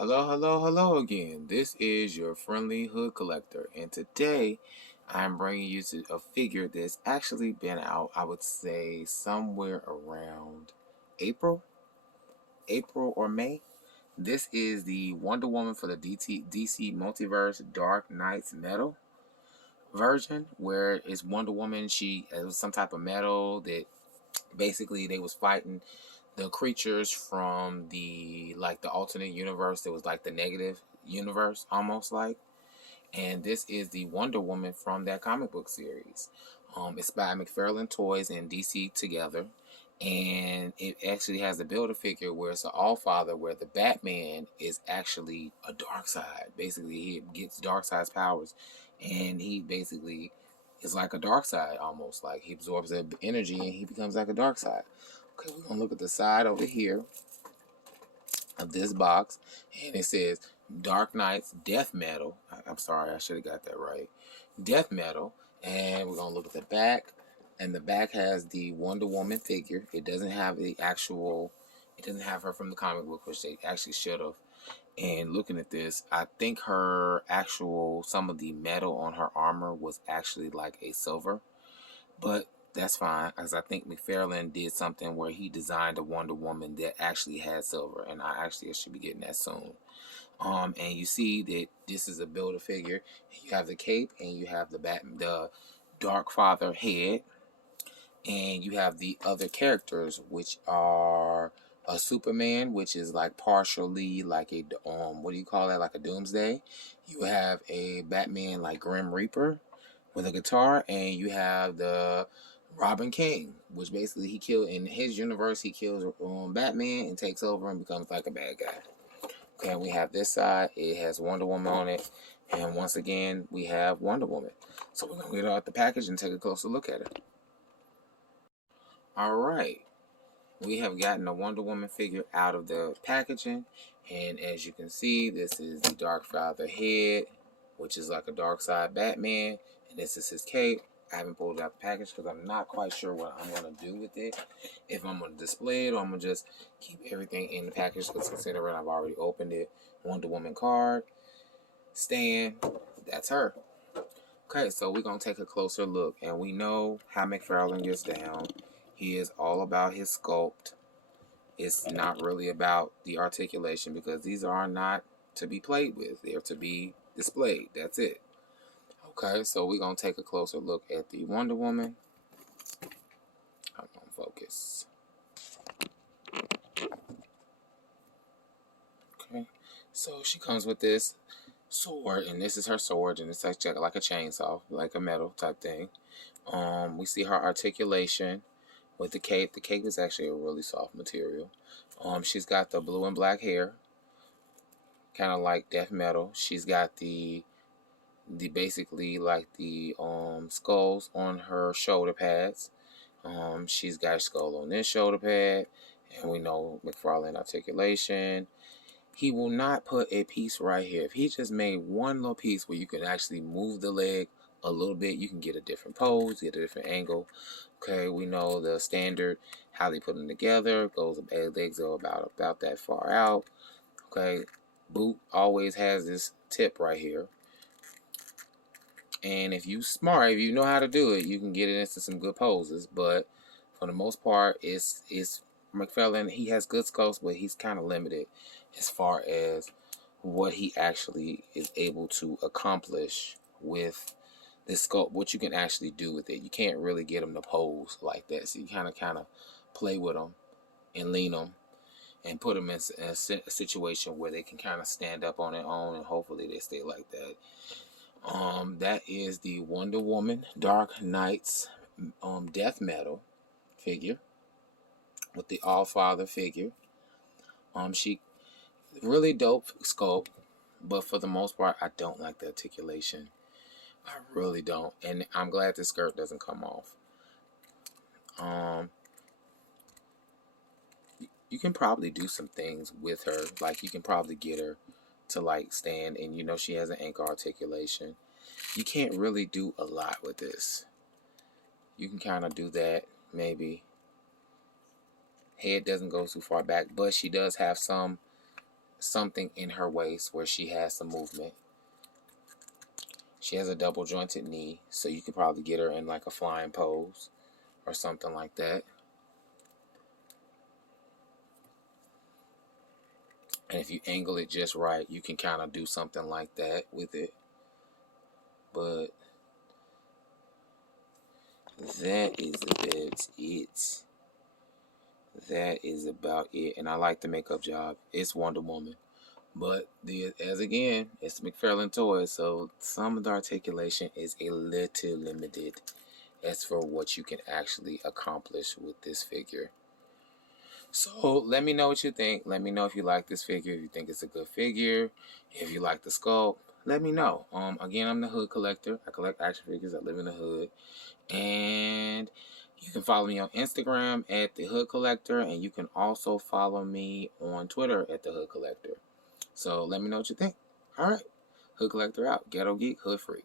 Hello, hello, hello again. This is your friendly hood collector, and today I'm bringing you to a figure that's actually been out, I would say, somewhere around April, April or May. This is the Wonder Woman for the DC Multiverse Dark Nights metal version, where it's Wonder Woman. It was some type of metal that basically they was fighting the creatures from the alternate universe that was like the negative universe almost like, and this is the Wonder Woman from that comic book series. It's by McFarlane Toys and DC together, and it actually has a Build-A-Figure where it's an All-Father, where the Batman is actually a dark side. Basically, he gets dark side's powers, and he basically is like a dark side, almost like he absorbs that energy and he becomes like a dark side. Okay, we're gonna look at the side over here of this box, and it says Dark Nights Death Metal. I'm sorry, I should have got that right. Death Metal. And we're gonna look at the back, and the back has the Wonder Woman figure. It doesn't have it doesn't have her from the comic book, which they actually should have. And looking at this, I think some of the metal on her armor was actually like a silver, but that's fine, as I think McFarlane did something where he designed a Wonder Woman that actually had silver, and I should be getting that soon. And you see that this is a Build-A-Figure. You have the cape, and you have the Darkfather head, and you have the other characters, which are a Superman, which is like partially like a what do you call that? Like a Doomsday. You have a Batman like Grim Reaper with a guitar, and you have the Robin King, which basically he killed in his universe. He kills Batman and takes over and becomes like a bad guy. Okay, we have this side. It has Wonder Woman on it, and once again we have Wonder Woman. So we're gonna get out the package and take a closer look at it. All right, we have gotten the Wonder Woman figure out of the packaging, and as you can see, this is the Darkfather head, which is like a dark side Batman, and this is his cape. I haven't pulled out the package because I'm not quite sure what I'm going to do with it. If I'm going to display it or I'm going to just keep everything in the package, because considering I've already opened it. Wonder Woman card, stand, that's her. Okay, so we're going to take a closer look, and we know how McFarlane gets down. He is all about his sculpt. It's not really about the articulation, because these are not to be played with. They're to be displayed. That's it. Okay, so we're going to take a closer look at the Wonder Woman. Come on, focus. Okay, so she comes with this sword, and this is her sword, and it's like a chainsaw, like a metal type thing. We see her articulation with the cape. The cape is actually a really soft material. She's got the blue and black hair, kind of like death metal. She's got the basically like the skulls on her shoulder pads. She's got a skull on this shoulder pad, and we know McFarlane articulation. He will not put a piece right here. If he just made one little piece where you can actually move the leg a little bit, you can get a different pose, get a different angle. Okay, we know the standard, how they put them together, legs go about that far out. Okay, boot always has this tip right here. And if you smart, if you know how to do it, you can get it into some good poses. But for the most part, it's McFarlane. He has good sculpts, but he's kind of limited as far as what he actually is able to accomplish with this sculpt. What you can actually do with it. You can't really get him to pose like that. So you kind of play with them and lean them and put them in a situation where they can kind of stand up on their own, and hopefully they stay like that. That is the Wonder Woman Dark Nights death metal figure with the All-Father figure. She really dope sculpt, but for the most part, I don't like the articulation. I really don't, and I'm glad the skirt doesn't come off. You can probably do some things with her, like you can probably get her to like stand, and you know she has an ankle articulation. You can't really do a lot with this. You can kind of do that, maybe. Head doesn't go too far back, but she does have some something in her waist where she has some movement. She has a double jointed knee, so you could probably get her in like a flying pose or something like that. And if you angle it just right, you can kind of do something like that with it. But that is about it. That is about it. And I like the makeup job. It's Wonder Woman. But as again, it's McFarlane Toys, so some of the articulation is a little limited as for what you can actually accomplish with this figure. So let me know what you think. Let me know if you like this figure, if you think it's a good figure, if you like the sculpt. Let me know. Again, I'm the Hood Collector. I collect action figures. I live in the hood. And you can follow me on Instagram at The Hood Collector, and you can also follow me on Twitter at The Hood Collector. So let me know what you think. All right. Hood Collector out. Ghetto Geek, Hood Freak.